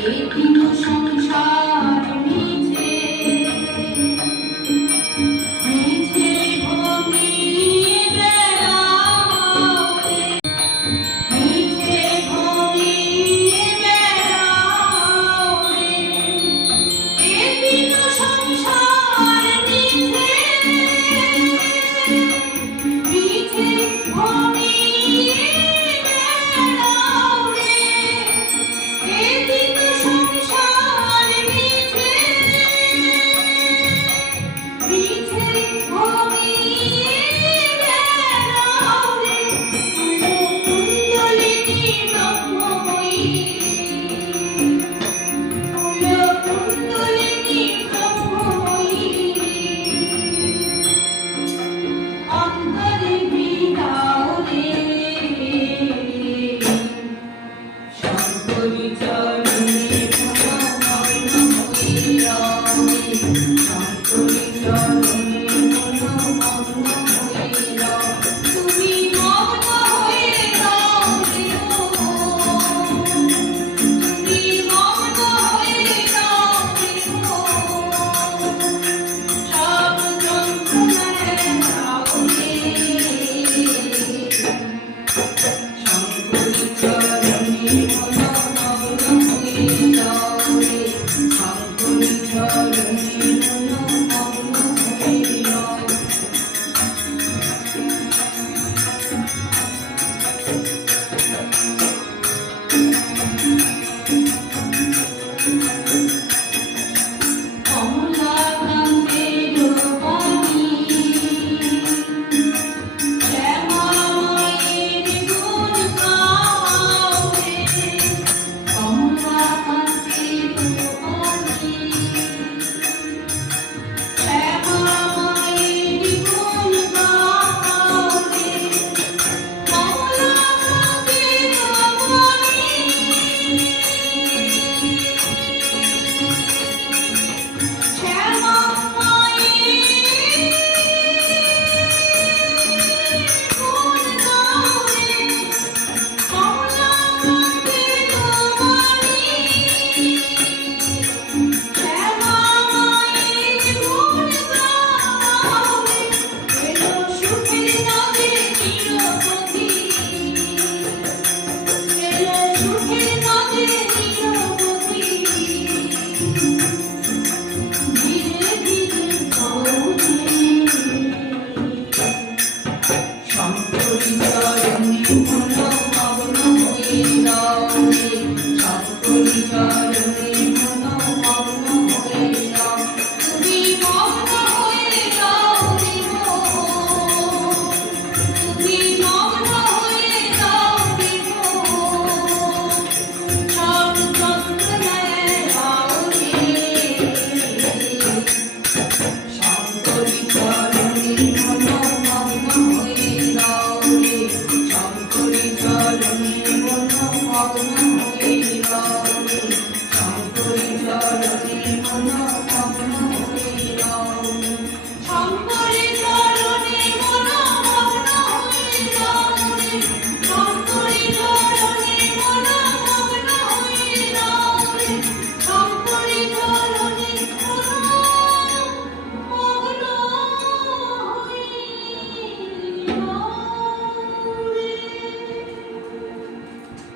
Thank you. Krishna